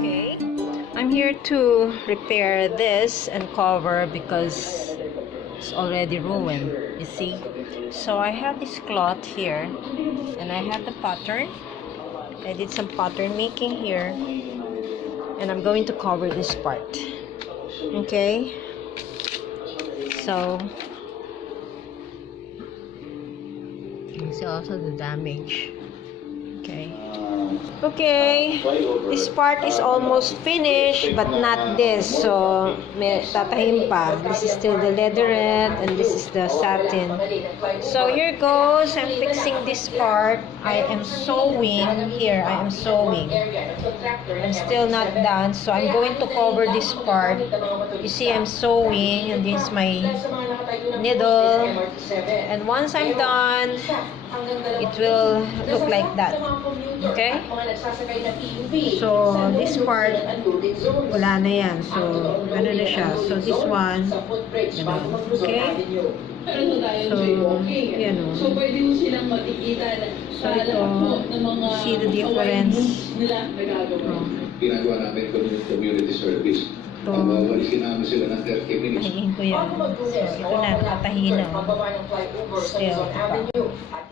Okay, I'm here to repair this and cover because it's already ruined, you see. So I have this cloth here and I have the pattern. I did some pattern making here and I'm going to cover this part. Okay, so you can see also the damage. Okay, this part is almost finished but not this, so may tatahim pa. This is still the leatherette and this is the satin. So here goes. I'm fixing this part. I am sewing here. I am sewing. I'm still not done, so I'm going to cover this part. You see, I'm sewing and this is my needle, and once I'm done it will look like that. Okay, so this part wala na yan, so ano na siya. So this one ganun. Okay, so yan o. So ito, see the difference. Ginagawa namin community service. Ito, tahihin ko yan. So ito na, tahihin na. Still, ito pa.